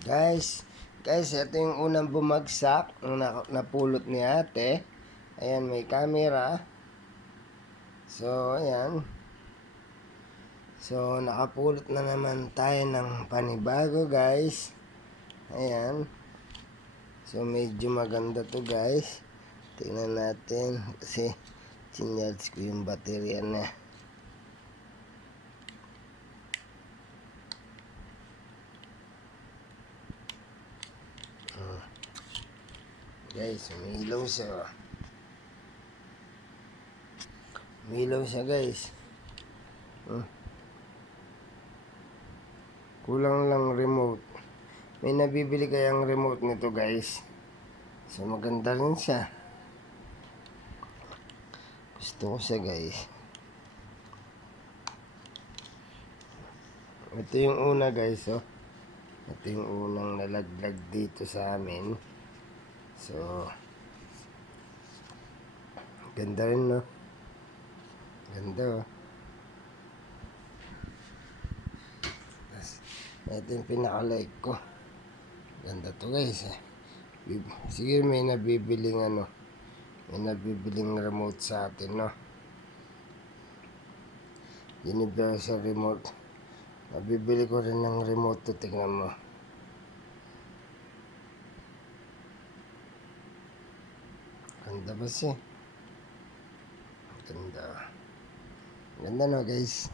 Guys, guys, ito yung unang bumagsak nung na- napulot ni ate. Ayan, may camera. So, ayan. So, nakapulot na naman tayo ng panibago, guys. Ayan. So, medyo maganda to, guys. Tingnan natin. Kasi, chinyards ko yung baterya na. Guys, umilaw siya. Umilaw siya, guys. Hmm. Kulang lang remote. May nabibili kayang remote nito, guys. So, maganda rin siya. Gusto ko siya, guys. Ito yung una, guys, oh. Ito yung unang nalaglag dito sa amin. So, ganda rin, no? Ganda, oh. Ito yung pinaka-like ko. Ganda to, guys, eh. Sige, may nabibiling, ano, may nabibiling remote sa atin, no? Universal remote. Nabibili ko rin ng remote to, tingnan mo. Ganda ba siya? Ganda. Ganda no guys.